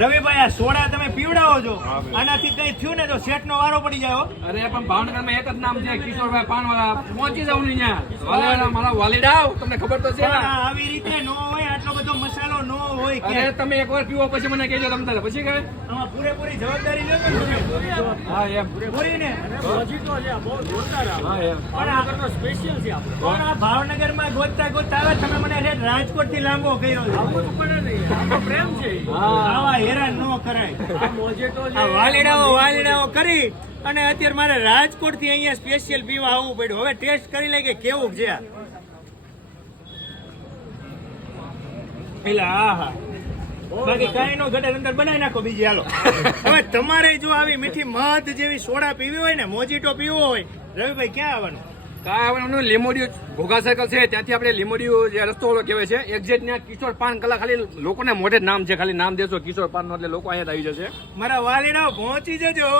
રવિભાઈ આ સોડા તમે પીવડાવો છો. આનાથી કઈ થયું ને તો શેઠ નો વારો પડી જાય અરે પણ ભાવનગરમાં એક જ નામ છે કિશોરભાઈ પાનવાળા પહોંચી જાવ ને અહીંયા વાલેડા મારા વાલેડા તમને ખબર તો છે પણ ને? આ આવી રીતે નો હોય આટલો બધો મસાલો નો હોય અરે તમે તમે એકવાર પીવો પછી મને કહેજો તમે તારે. પછી કહે આમાં પૂરેપૂરી જવાબદારી લો તમે. હા એમ. પૂરેપૂરી ને. મોજીટો છે બહુ જોરદાર હા એમ. ભાવનગરનો સ્પેશિયલ છે આપણે. પણ આ ભાવનગરમાં ગોતતા ગોતતા આવે તમે મને રાજકોટથી લાંબો કર્યો છે. આવું તો પડે નહીં. પ્રેમ છે. હા. કરાય. વાલીડાઓ વાલીડાઓ કરી. અને અત્યારે મારે રાજકોટથી અહીંયા સ્પેશિયલ પીવા આવવું પડ્યું. હવે ટેસ્ટ કરી લે કે કેવું છે આ. હા હા બાકી કાંઈ નો ઘટે અંદર બનાવી નાખો બીજી હાલો. હવે તમારે જો આવી મીઠી મધ જેવી સોડા પીવી હોય ને મોજીટો પીવો હોય રવિભાઈ ક્યાં આવવાનું? કાંઈ લીમોડિયું ઘોઘા સર્કલ છે, ત્યાંથી આપણે લીમોડિયું જે રસ્તો ઓળો કહેવાય છે એક્ઝેક્ટ ત્યાં કિશોર પાન કલા ખાલી લોકોને મોઢે નામ છે, ખાલી નામ દેશો કિશોર પાન એટલે લોકો અહીંયા આવી જશે. મારા વાલીડા પહોંચી જજો.